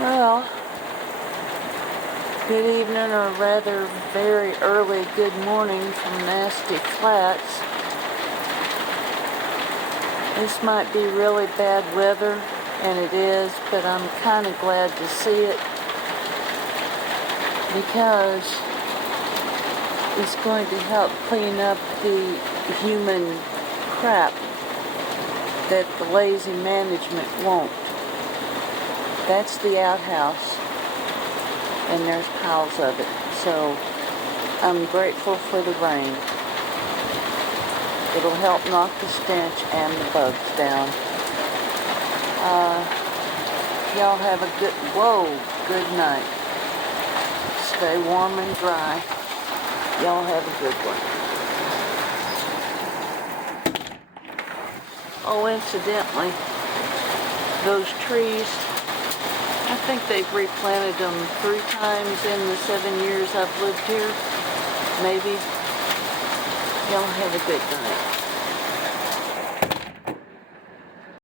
Well, good evening, or rather very early good morning from Nasty Flats. This might be really bad weather, and it is, but I'm kind of glad to see it because it's going to help clean up the human crap that the lazy management won't. That's the outhouse, and there's piles of it. So I'm grateful for the rain. It'll help knock the stench and the bugs down. Y'all have a good night. Stay warm and dry. Y'all have a good one. Oh, incidentally, those trees, I think they've replanted them 3 times in the 7 years I've lived here. Maybe. Y'all have a good night.